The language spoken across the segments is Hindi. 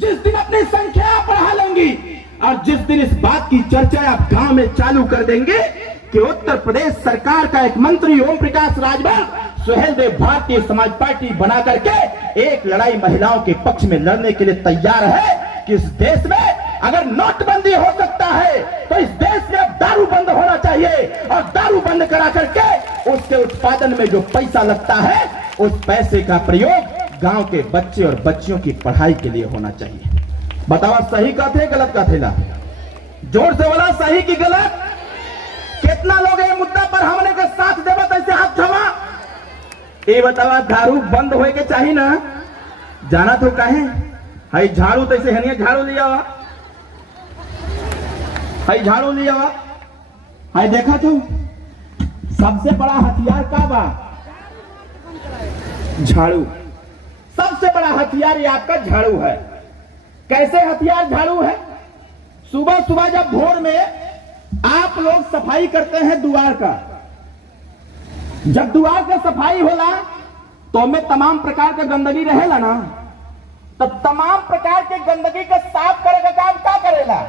जिस दिन अपनी संख्या बढ़ा लेंगी और जिस दिन इस बात की चर्चा आप गांव में चालू कर देंगे कि उत्तर प्रदेश सरकार का एक मंत्री ओम प्रकाश राजभर सुहेलदेव भारतीय समाज पार्टी बना करके एक लड़ाई महिलाओं के पक्ष में लड़ने के लिए तैयार है कि इस देश में अगर नोटबंदी हो सकता है तो इस देश में अब दारू बंद होना चाहिए और दारू बंद करा करके उसके उत्पादन में जो पैसा लगता है उस पैसे का प्रयोग गांव के बच्चे और बच्चियों की पढ़ाई के लिए होना चाहिए। बताओ सही का थे गलत का थे ना? जोर से बोला सही की गलत। कितना लोग ये मुद्दा पर हमने का साथ देवा तैसे हाथ थमा। ये बतावा दारू बंद होए के चाहिए ना? जाना तो कहे हाई झाड़ू तैसे हनिया झाड़ू लिया हुआ, हाई झाड़ू लिया हुआ, हाई देखा तो सबसे बड़ा हथियार का बा झाड़ू। सबसे बड़ा हथियार ये आपका झाड़ू है। कैसे हथियार झाड़ू है? सुबह सुबह जब भोर में आप लोग सफाई करते हैं द्वार का, जब द्वार का सफाई होला तो में तमाम प्रकार का गंदगी रहेला ना, तो तमाम प्रकार के गंदगी का साफ करे का काम क्या करेला?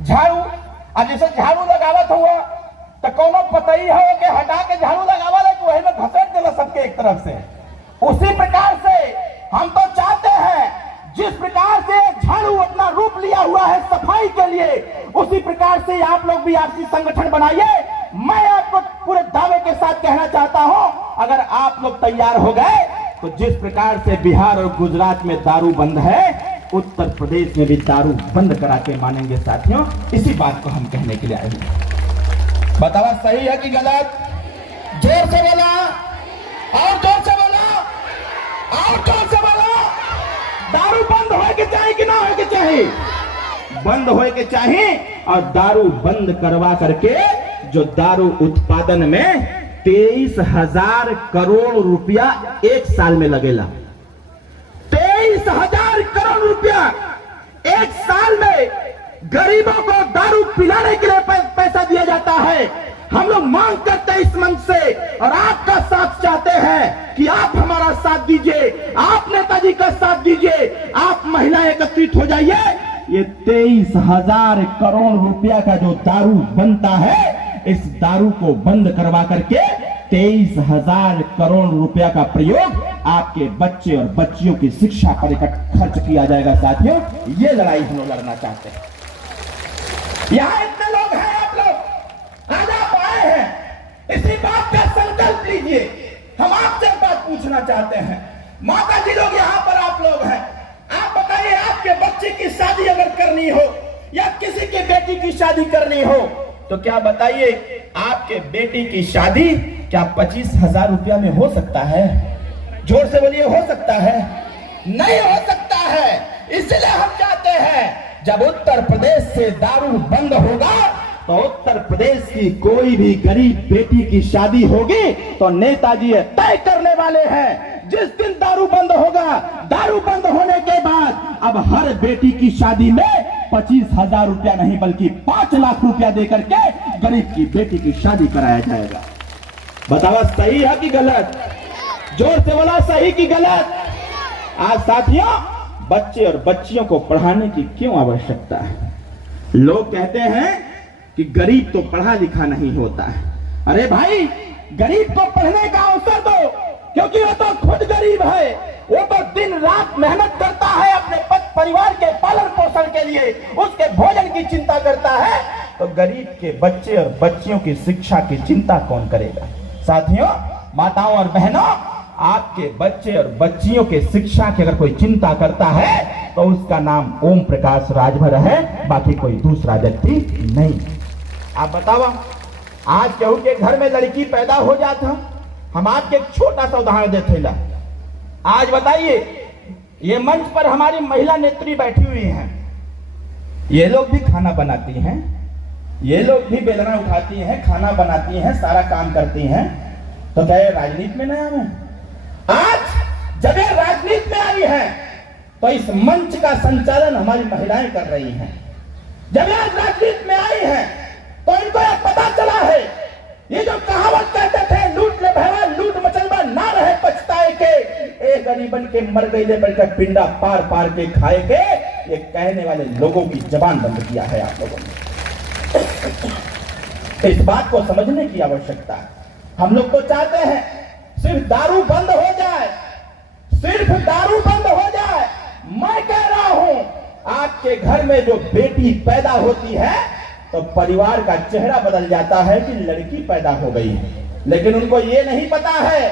झाड़ू। अब जैसे झाड़ू लगावत हुआ तो कोनो पतई हो के हटा के झाड़ू लगावा ले तो वही में घसेट देला सबके एक तरफ से। उसी प्रकार से हम तो चाहते हैं जिस प्रकार से झाड़ू अपना रूप लिया हुआ है सफाई के लिए, उसी प्रकार से आप लोग भी आपसी संगठन बनाइए। मैं आपको पूरे दावे के साथ कहना चाहता हूं, अगर आप लोग तैयार हो गए तो जिस प्रकार से बिहार और गुजरात में दारू बंद है, उत्तर प्रदेश में भी दारू बंद करा के मानेंगे साथियों। इसी बात को हम कहने के लिए आए हैं। बतावा सही है कि गलत? जोर से बोला और जोर से बोला और जोर से बोला। दारू बंद होए के चाहिए कि ना होए के चाहिए? बंद होए के चाहिए। और दारू बंद करवा करके जो दारू उत्पादन में 23,000 करोड़ रुपया एक साल में लगेला। 23,000 करोड़ रुपया एक साल में गरीबों को दारू पिलाने के लिए पैसा दिया जाता है। हम लोग मांग करते हैं इस मंच से और आपका साथ चाहते हैं कि आप हमारा साथ दीजिए, आप नेताजी का साथ दीजिए, आप महिलाएं एकत्रित हो जाइए। ये 23,000 करोड़ रुपया का जो दारू बनता है, इस दारू को बंद करवा करके 23,000 करोड़ रुपया का प्रयोग आपके बच्चे और बच्चियों की शिक्षा पर खर्च किया जाएगा। साथियों, ये लड़ाई हम लोग लड़ना चाहते हैं। यहां इतने लोग हैं, आप लोग आज आप आए हैं, इसी बात का संकल्प लीजिए। हम आपसे बात पूछना चाहते हैं, माता जी लोग यहाँ पर आप लोग हैं, आप बताइए आपके बच्चे की शादी अगर करनी हो या किसी की बेटी की शादी करनी हो तो क्या बताइए आपके बेटी की शादी क्या 25,000 रुपया में हो सकता है? जोर से बोलिए, हो सकता है? नहीं हो सकता है। इसलिए हम चाहते हैं जब उत्तर प्रदेश से दारू बंद होगा तो उत्तर प्रदेश की कोई भी गरीब बेटी की शादी होगी तो नेताजी तय करने वाले हैं जिस दिन दारू बंद होगा, दारू बंद होने के बाद अब हर बेटी की शादी में 25,000 रुपया नहीं बल्कि 5 लाख रुपया देकर के गरीब की बेटी की शादी कराया जाएगा। बताओ सही है कि गलत? जोर से बोला सही कि गलत? आज साथियों, बच्चे और बच्चियों को पढ़ाने की क्यों आवश्यकता है? लोग कहते हैं कि गरीब तो पढ़ा लिखा नहीं होता है। अरे भाई, गरीब को पढ़ने का अवसर दो, क्योंकि वो तो खुद गरीब है। वो तो दिन रात मेहनत करता है अपने परिवार के पालन पोषण के लिए, उसके भोजन की चिंता करता है। तो गरीब के बच्चे और बच्चियों की शिक्षा की चिंता कौन करेगा? साथियों, माताओं और बहनों, आपके बच्चे और बच्चियों के शिक्षा की अगर कोई चिंता करता है तो उसका नाम ओम प्रकाश राजभर है, बाकी कोई दूसरा व्यक्ति नहीं। आप बताओ, आज केहू के घर में लड़की पैदा हो जाता, हम आपके एक छोटा सा उदाहरण देते ला। आज बताइए, ये मंच पर हमारी महिला नेत्री बैठी हुई हैं, ये लोग भी खाना बनाती हैं, ये लोग भी बेलना उठाती हैं, खाना बनाती हैं, सारा काम करती हैं, तो क्या ये राजनीति में नहीं आए? आज जब ये राजनीति में आई है तो इस मंच का संचालन हमारी महिलाएं कर रही हैं। जब ये राजनीति में आई है तो इनको यह पता चला है, ये जो कहावत कहते थे लूट ले भैया लूट मचलबा ना रहे पछताए के, ए गरीबन के मर गईले बढ़कर पिंडा पार पार के खाए के, ये कहने वाले लोगों की जबान बंद किया है आप लोगों ने। इस बात को समझने की आवश्यकता है। हम लोग तो चाहते हैं सिर्फ दारू बंद हो जाए, सिर्फ दारू बंद हो जाए। मैं कह रहा हूं आपके घर में जो बेटी पैदा होती है तो परिवार का चेहरा बदल जाता है कि लड़की पैदा हो गई है, लेकिन उनको ये नहीं पता है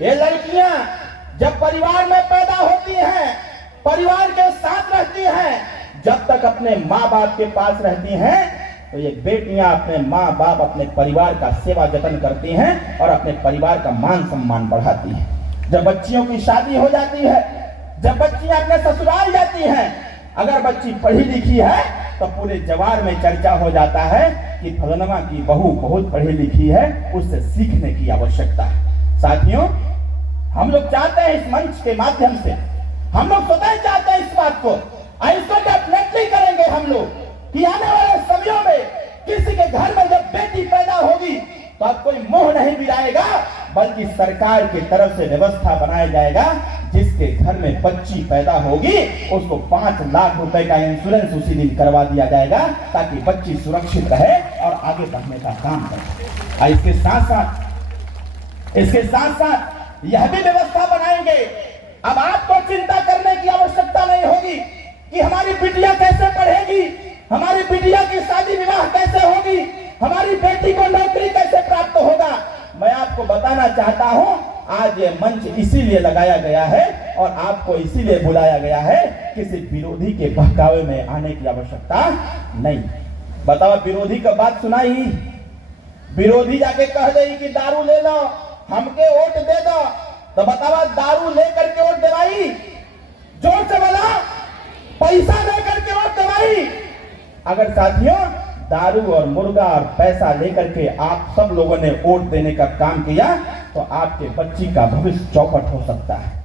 ये लड़कियां जब परिवार में पैदा होती हैं, परिवार के साथ रहती हैं, जब तक अपने माँ बाप के पास रहती हैं तो ये बेटियां अपने माँ बाप अपने परिवार का सेवा जतन करती हैं और अपने परिवार का मान सम्मान बढ़ाती हैं। जब बच्चियों की शादी हो जाती है, जब बच्चियां अपने ससुराल जाती हैं, अगर बच्ची पढ़ी लिखी है तो पूरे जवार में चर्चा हो जाता है कि फलनवा की बहू बहुत पढ़ी लिखी है, उससे सीखने की आवश्यकता है। साथियों, हम लोग चाहते हैं इस मंच के माध्यम से, हम लोग स्वतः चाहते हैं इस बात को, ऐसा डेफिनेटली करेंगे हम लोग कि आने वाले समयों में किसी के घर में जब बेटी पैदा होगी तो अब कोई मुंह नहीं बिराएगा, बल्कि सरकार की तरफ से व्यवस्था बनाया जाएगा। जिसके घर में बच्ची पैदा होगी उसको 5 लाख रुपए का इंश्योरेंस उसी दिन करवा दिया जाएगा, ताकि बच्ची सुरक्षित रहे और आगे बढ़ने का काम करे। इसके साथ साथ यह भी व्यवस्था बनाएंगे, अब आपको चिंता करने की आवश्यकता नहीं होगी कि हमारी बिटिया कैसे पढ़ेगी, हमारी बिटिया की शादी विवाह कैसे होगी, हमारी बेटी को नौकरी कैसे प्राप्त होगा। मैं आपको बताना चाहता हूं, आज ये मंच इसीलिए लगाया गया है और आपको इसीलिए बुलाया गया है, किसी विरोधी के बहकावे में आने की आवश्यकता नहीं। बताओ, विरोधी का बात सुनाई, विरोधी जाके कह दे कि दारू ले लो, हमके वोट दे दो, तो बताओ दारू लेकर के वोट दिलाई, जोर से बोला, पैसा लेकर के वोट दिलाई। अगर साथियों दारू और मुर्गा और पैसा लेकर के आप सब लोगों ने वोट देने का काम किया तो आपके बच्ची का भविष्य चौपट हो सकता है।